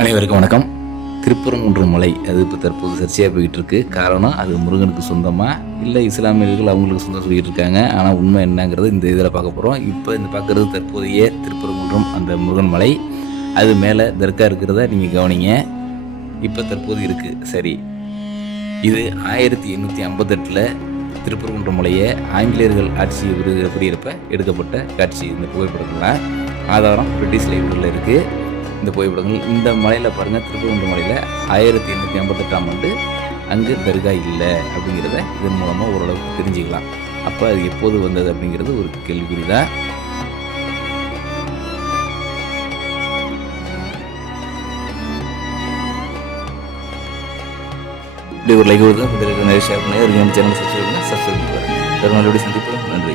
அனைவருக்கும் வணக்கம். திருப்பரங்குன்றம் மலை அது இப்போ தற்போது சர்ச்சையாக போயிட்டு இருக்கு. காரணம், அது முருகனுக்கு சொந்தமா இல்லை இஸ்லாமியர்கள் அவங்களுக்கு சொந்தம் சொல்லிட்டு இருக்காங்க. ஆனால் உண்மை என்னங்கிறது இந்த இதில் பார்க்க போகிறோம். இப்போ இந்த பார்க்குறது தற்போதைய திருப்பரங்குன்றம் அந்த முருகன் மலை. அது மேலே தர்கா இருக்கிறத நீங்கள் கவனிங்க. இப்போ தற்போது இருக்குது. சரி, இது 1858 திருப்பரங்குன்றம் மலையை ஆங்கிலேயர்கள் ஆட்சி குடியிருப்ப எடுக்கப்பட்ட காட்சி. இந்த புகைப்படங்கள்லாம் ஆதாரம் பிரிட்டிஷ் லைப்ரரியில் இருக்குது. இந்த புகைப்படங்கள் இந்த மலையில் பாருங்கள். திருப்பரங்குன்றம் மலையில் 1858 அங்கு தர்கா இல்லை அப்படிங்கிறத இதன் மூலமாக ஓரளவுக்கு தெரிஞ்சுக்கலாம். அப்போ அது எப்போது வந்தது அப்படிங்கிறது ஒரு கேள்விக்குறி தான். இப்படி ஒரு லைக் கொடுத்து நிறைய ஷேர் பண்ணி ஒரு சேனல் சப்ஸ்கிரைப் பண்ணி சப்ஸ்கிரைப் பண்ணுவாங்க. சந்திப்போம். நன்றி.